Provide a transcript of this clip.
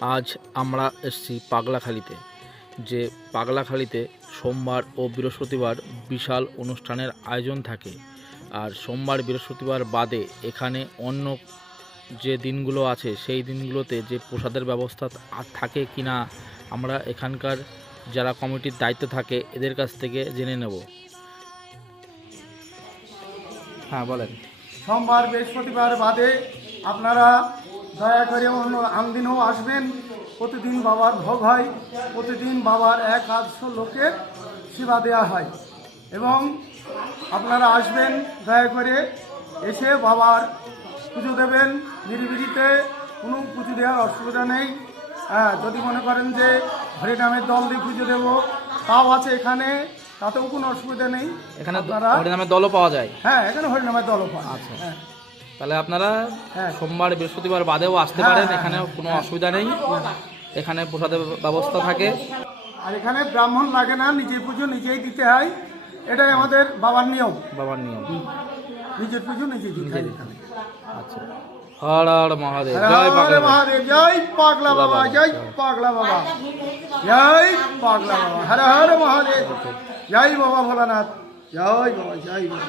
আজ আমরা এসেছি পাগলাখালিতে, যে পাগলাখালিতে সোমবার ও বৃহস্পতিবার বিশাল অনুষ্ঠানের আয়োজন থাকে। আর সোমবার বৃহস্পতিবার বাদে এখানে অন্য যে দিনগুলো আছে সেই দিনগুলোতে যে প্রসাদের ব্যবস্থা থাকে কি না আমরা এখানকার যারা কমিটির দায়িত্ব থাকে এদের কাছ থেকে জেনে নেব। হ্যাঁ বলেন। সোমবার বৃহস্পতিবার বাদে আপনারা দয়া করে অন্য আমদিনও আসবেন। প্রতিদিন বাবার ভোগ হয়, প্রতিদিন বাবার 100 লোকের সেবা দেওয়া হয় এবং আপনারা আসবেন দয়া করে, এসে বাবার পুজো দেবেন নিরিবিলিতে। কোনো পুজো দেওয়ার অসুবিধা নেই। যদি মনে করেন যে হরিনামের দল দিয়ে পুজো দেবো, তাও আছে এখানে, তাতেও কোনো অসুবিধা নেই। এখানে আপনারা হরিনামের দলও পাওয়া যায়? হ্যাঁ, এখানে হরিনামের দলও পান। আচ্ছা, হ্যাঁ, তাহলে আপনারা হ্যাঁ। সোমবার বৃহস্পতিবার বাদেও আসতে হ্যাঁ, পারেন, হ্যাঁ, এখানে কোনো হ্যাঁ। অসুবিধা নেই। এখানে প্রসাদের ব্যবস্থা থাকে। আর এখানে ব্রাহ্মণ লাগে না, নিজের পুজো নিজেই দিতে হয়। এটাই আমাদের বাবার নিয়ম। বাবার নিয়ম। নিজের পুজো নিজে দিতে হয় এখানে। আচ্ছা, হর হর মহাদেব, হর জয় হর পাগলা মহাদেব, জয় পাগলা বাবা, জয় পাগলা বাবা, জয় পাগলা বাবা, হর হর মহাদেব, জয় বাবা ভোলানাথ, জয় বাবা, জয় বাবা।